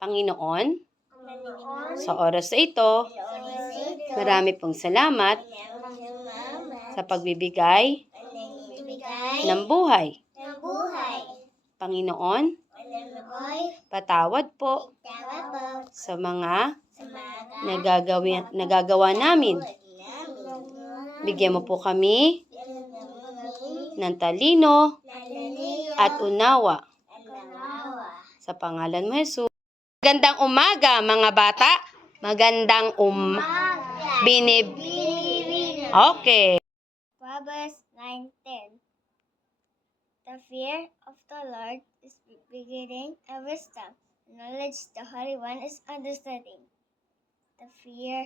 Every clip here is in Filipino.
Panginoon, sa oras na ito, marami pong salamat sa pagbibigay ng buhay. Panginoon, patawad po sa mga nagagawa namin. Bigyan mo po kami ng talino at unawa. Sa pangalan mo, Jesus. Magandang umaga, mga bata. Magandang Okay. Proverbs 9:10. The fear of the Lord is beginning of wisdom. Knowledge, the Holy One, is understanding. The fear.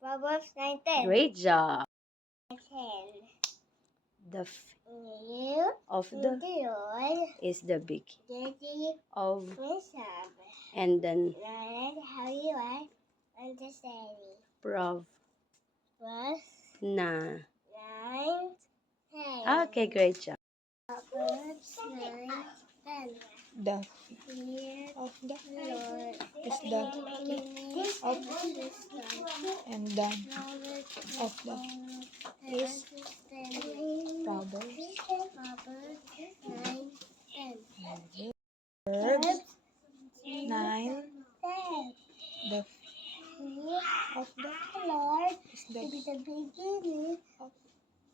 Proverbs 9:10. Great job. 10. The fear of the Lord is the beginning of wisdom. and then Knowledge, Holy One, understanding. Proverbs na. 9:10. Okay, great job. Proverbs 9:10. The Fear of the Lord is the beginning of wisdom. and the Knowledge of the is Proverbs. Proverbs 9:10. Proverbs 9. 10. The Fear of the Lord is the is the beginning of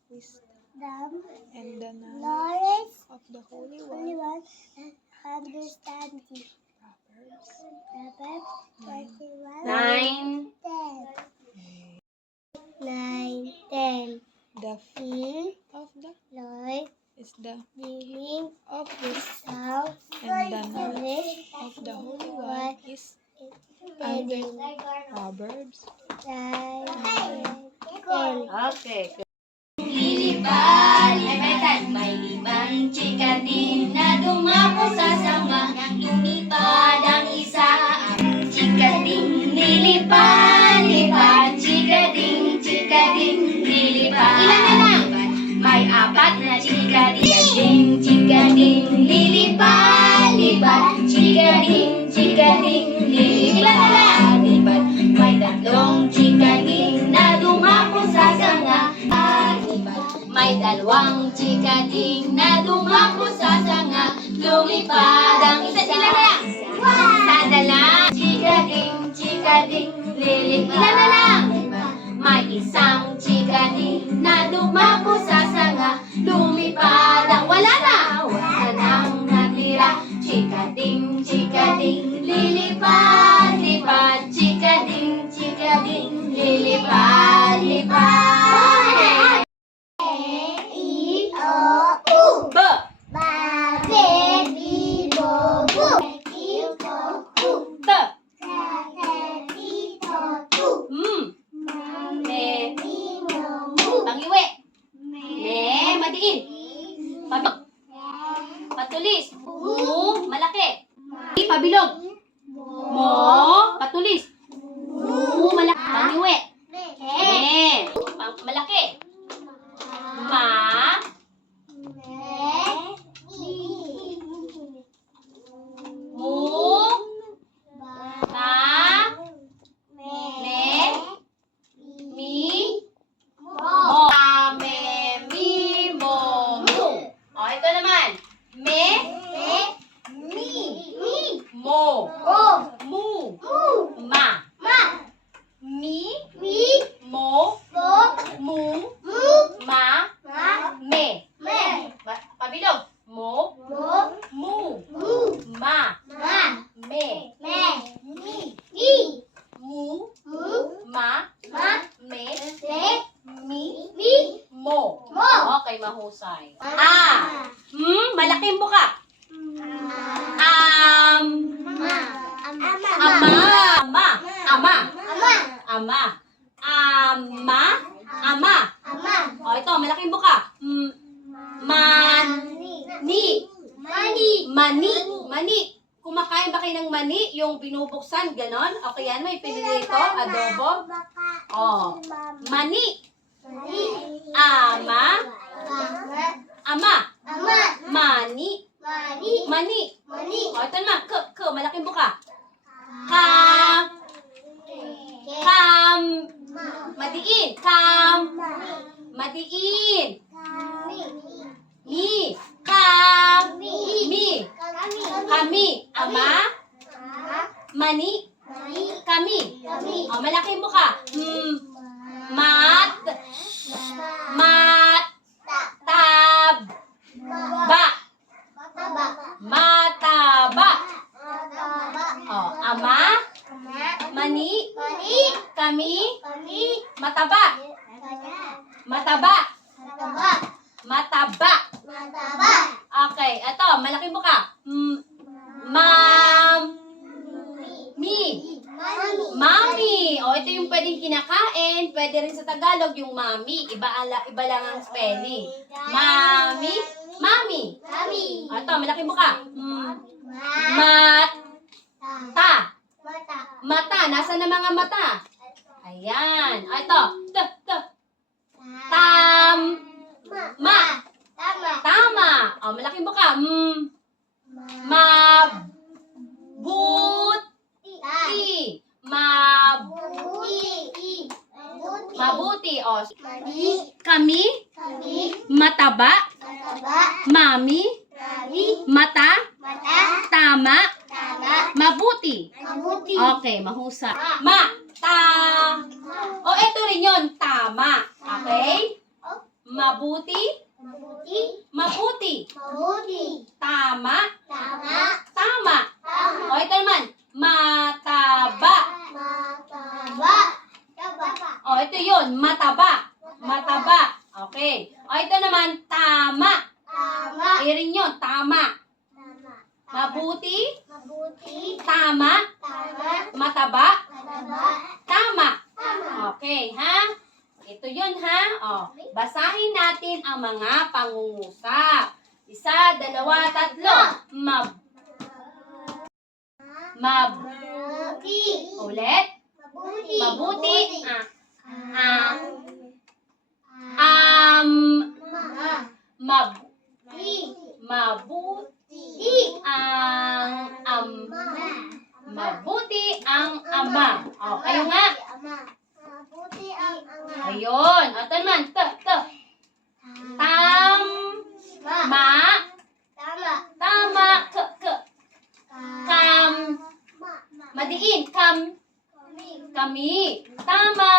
wisdom and and the knowledge of the Holy Holy One. One and understanding. Proverbs Proverbs 21. 9. 10. The Fear of the Lord is the beginning of wisdom of and the knowledge knowledge of the Holy One is understanding. Proverbs 9. Okay. May limang chikatin na dumako sa sanga. Lumipad ang isa, ang chikating nilipad, chikating, nilipad. Ilan na lang? May 4 na chikating, lilipad, chikating, lilipad. May 3 chikating na dumako sa sanga. May 2 chikating na dumako sa sanga. Lumipad ang isa. Ilan na lang? Sada lang. Chikating, lilipad. Ilan na lang? May 1 chikating na dumako sa sanga. Lumipad ang wala na. Wala nang natira. Chikating, lilipad, chikating, lilipad. B. T. Pangiwi. Me. Madiin. Patulis. Mu. Malaki. Pabilog. Mo. Patulis. Mu. Malaki. Pangiwi. Me. Malaki. Ma. Mu. Ma. Me. Mi. Mo. Me. Mi. Mo. Mu. O, ito naman. Me. Mi. Mo. Mu. Ma. Mi. Mo. Mu. Ma. Me. Pabilog. Mo. Mu. Ma. Me. Mi. Mu. Ma. Me. Mi. Mo. Okay, mahusay. Malaking buka. O, ito, malaking buka. Mani. Kumakain ba kayo ng mani? Yung binubuksan, ganon? Okay yan, may pinili ito, adobo. O, mani. Ama. Mani. O, ito naman, malaking buka. Madiin. Kam. Madiin. Mi. Kami. Kami. Ama. Mani. Kami. O, malaki yung buka. Mat. Tab. Ba. Mataba. O, ama. Mani. Kami. Mataba. Mataba. Mataba. Okay, ito, malaking buka. Mami. O, ito yung pwedeng kinakain. Pwede rin sa Tagalog yung mami. Iba lang ang spelling. Mami. Ito, malaking buka. Mata. Nasaan na mga mata? Ayan. Ito. Tama. O, malaking buka. Mabuti. O, kami. Mataba. Mami. Mata. Tama. Mabuti. Okay, mahusay. O, ito rin yun. Tama. Okay? Mabuti. Tama. O, ito naman. Mataba. O, ito yun. Mataba. Okay. O, ito naman. Tama. Rin yun. Tama. Mabuti. Tama. Mataba. Tama. Okay, ha? Ito yun, ha? O, basahin natin ang mga pangungusap. 1, 2, 3. Ulit. Mabuti. Mabuti ang ama. O, kayo nga. Ayun. O, ito naman. Tama. Madiin. Kami. Tama.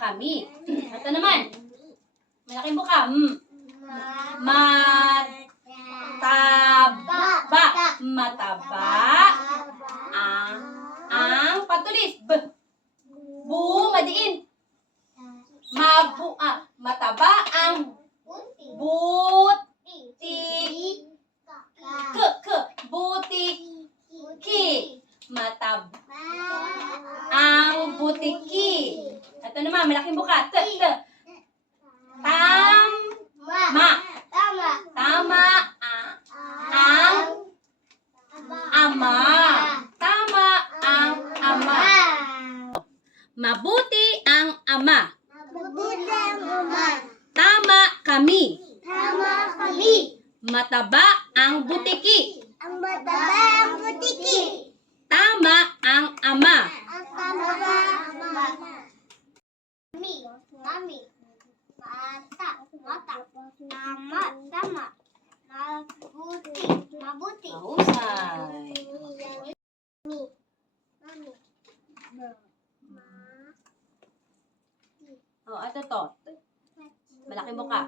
Kami. Ito naman. Malaking buka. Mataba. Ang patulis. Madiin. Mataba ang butiki. Mataba ang butiki. Ito naman, malaking buka. Tama ang ama. Mabuti ang ama. Tama kami. Mataba ang butiki. Tama ang ama. Mabuti. Mahusay. Oh, ito to. Malaking buka.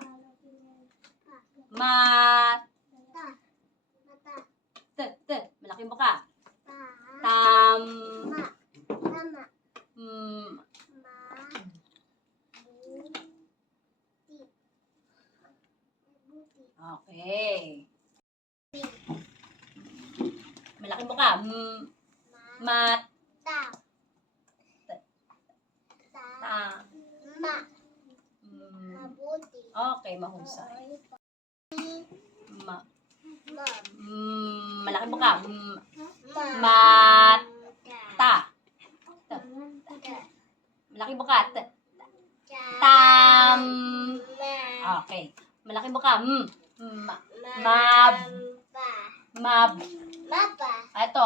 Malaking buka. Okay. Malaking buka. Okay, mahusay. Malaking buka. Malaking buka. Okay. Malaking buka. Ito,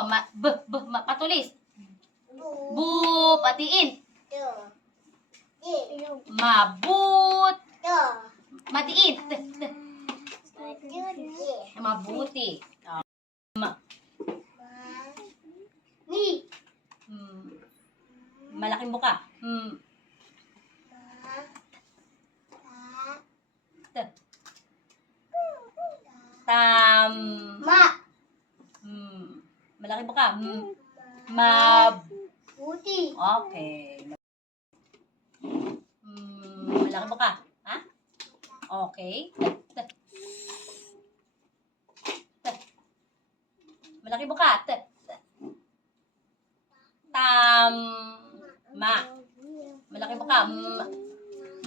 patulis. Patiin. Mabut. To. Matiit. Mabuti. Mabuti. Ni. Malaking buka. Tam. Ma. Malaking buka. Mab. Buti. Okay. Malaking buka. Ha? Okay. Malaking buka. Tam. Ma. Malaking buka.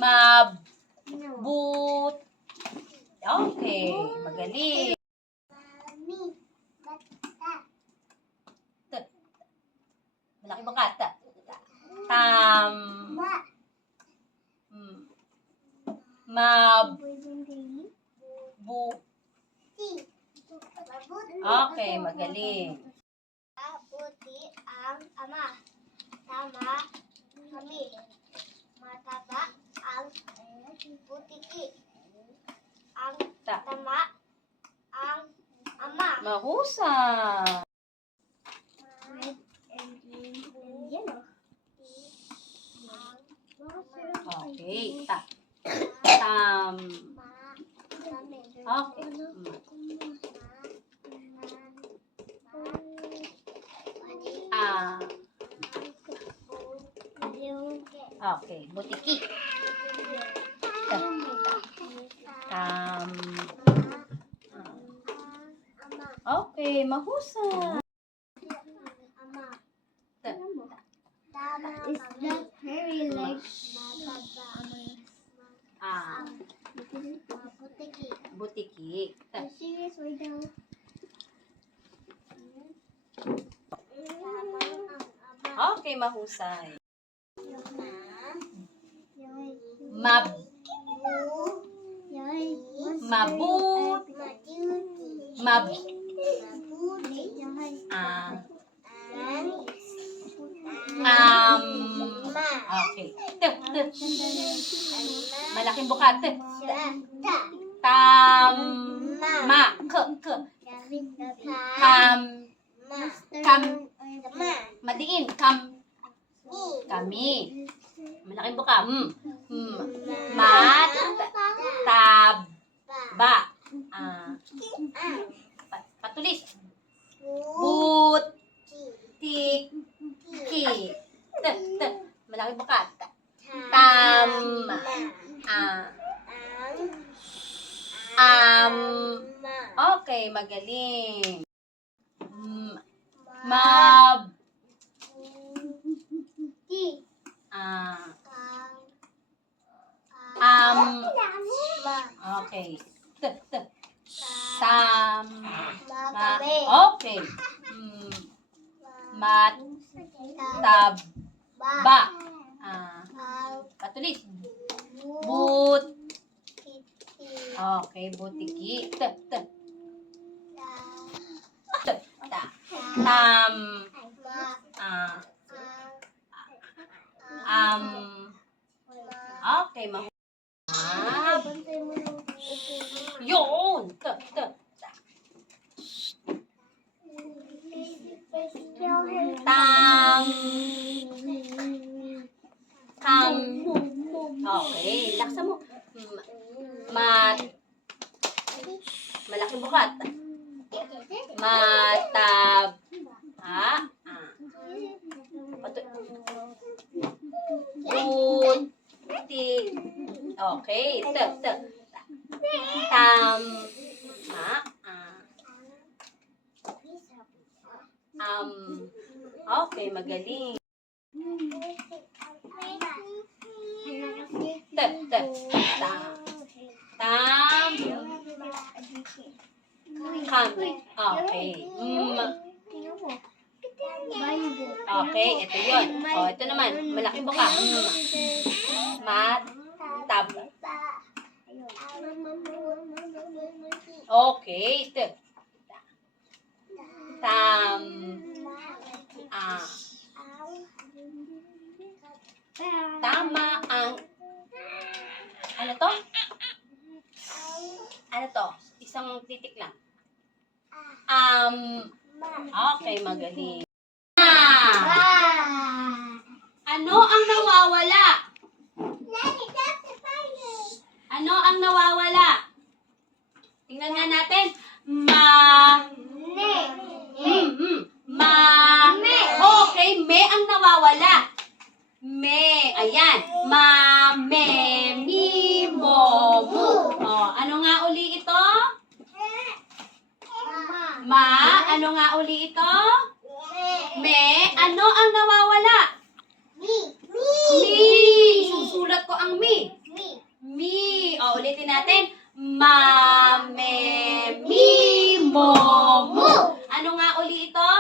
Mab. But. Okay. Magaling. Mi. Bata. Malaking buka. Tam. Ma. Mab. Buti. Bu. Mabuti. Okay. Magaling. Mabuti ang ama. Tama kami. Mataba ang butiki. Ang tama ang ama. Mahusay. Red and yellow. Okay. Tam. Okay. Okay. Butiki. Okay. Mahusay. Is that very like Butiki. serious right now? Okay. Mahusay. Mab. Mabut. Mab. Okay. Malaking buka. Tam. Ma. Kam. Kam. Madiin. Kami. Malaking buka. Mat. Tab. Ba. Patulis. But. Tik. Ki. Malaking buka. Tam. Okay, magaling. Mab. Okay. Sam. Okay. Mat. Tab. Ba. Patulis. But. Okay, butiki. Tam. Okay, mahusay. Yun. Tam. Kam. Okay, laksa mo. Mat. Malaking bukat. Matab. Buti. Okay. Tam. Okay, magaling. Tam. Kam. Okay. Okay, ito yun. Ito naman. Malaking buka. Mat. Tab. Okay. Tam. Tama ang titik lang. Okay, magaling. Ano ang nawawala? Ano ang nawawala? Tingnan nga natin. Okay, me ang nawawala. Me, ayan. Mi, mo, mu. Oh, ano nga uli ito? Ano nga uli ito? Me, ano ang nawawala? Mi. Susulat ko ang mi. Mi. O, ulitin natin. Mi, mo, mu. Ano nga uli ito?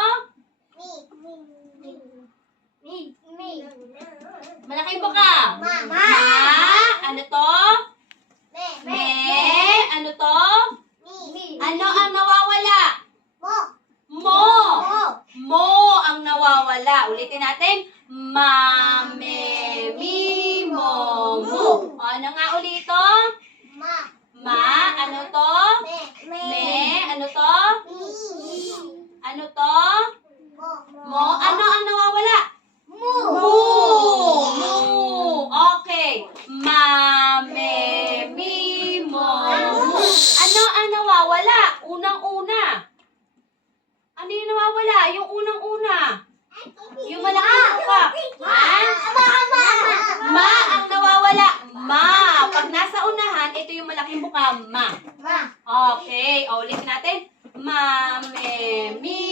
Malaking buka. Ano to? Me. Ano to? Ano ang nawawala? Mo. Mo ang nawawala. Ulitin natin. Mi, mo, mu. O, ano nga uli ito? Ano to? Me. Ano to? Ano to? Mo. Ano ang nawawala? Mu. Okay. Mi, mo, mu. Ano ang nawawala? Unang-una. Ano yung nawawala? Yung unang-una. Yung malaking buka. Ma ang nawawala. Pag nasa unahan, ito yung malaking buka. Ma. Okay. O, ulitin natin. Mi,